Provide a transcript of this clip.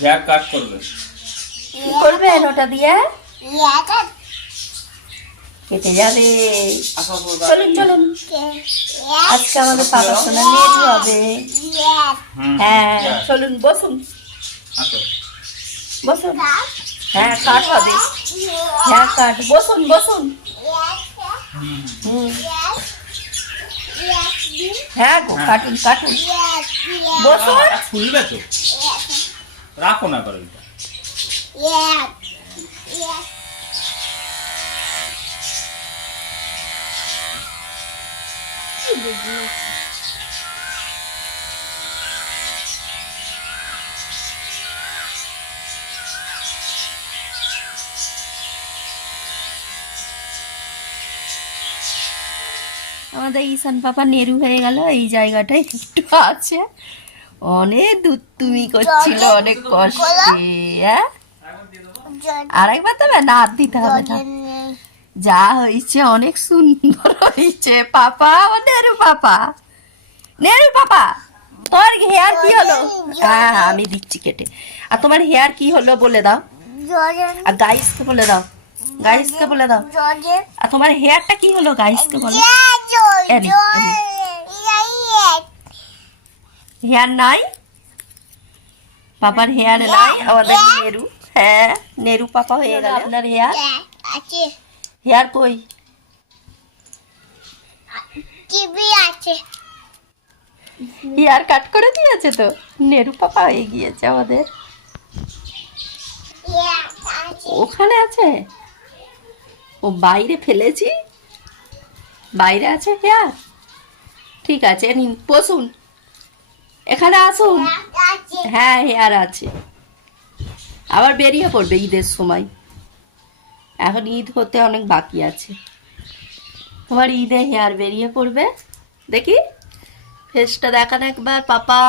Hair cut করবে। কি করবেন ওটা দিয়ে? কেটে যাবে। চলুন চলুন। আজকে আমাদের পাকা সোনা নেড়ি হবে। হ্যাঁ চলুন বসুন। বসুন। হ্যাঁ কাট হবে। হ্যাঁ কাট বসুন বসুন। হ্যাঁ গো কাটুন কাটুন। বসুন। খুলবে তো। রাখো না করে আমাদের ঈশান পাপা নেরু হয়ে গেল এই জায়গাটায় একটু আছে। অনেক দুত্তুমি করছিল অনেক কষ্টে হ্যাঁ? আরেকবার দেবে না আর দিতে হবে না। যা হয়েছে অনেক সুন্দর হয়েছে। পাপা ও নেরু পাপা। নেরু পাপা তোমার হেয়ার কি হলো? হ্যাঁ হ্যাঁ আমি দিচ্ছি কেটে। আর তোমার হেয়ার কি হলো বলে দাও। আর গাইসকে বলে দাও। গাইসকে বলে দাও। আর তোমার হেয়ারটা কি হলো গাইসকে বলো। হেয়ার নাই। পাপার হেয়ার নাই আমাদের নেরু। হ্যাঁ নেরু পাপা হয়ে গেল। আপনার হেয়ার? হেয়ার কই? হেয়ার কাট করে দিয়েছে তো। নেরু পাপা হয়ে গিয়েছে আমাদের। ওখানে আছে? ও বাইরে ফেলেছি? বাইরে আছে হেয়ার? ঠিক আছে নিন বসুন। এখানে আসুন হ্যাঁ হেয়ার আছে। আবার বেরিয়ে পড়বে ঈদের সময়। এখন ঈদ হতে অনেক বাকি আছে। তোমার ঈদে হেয়ার বেরিয়ে পড়বে। দেখি ফেসটা দেখান একবার, পাপা।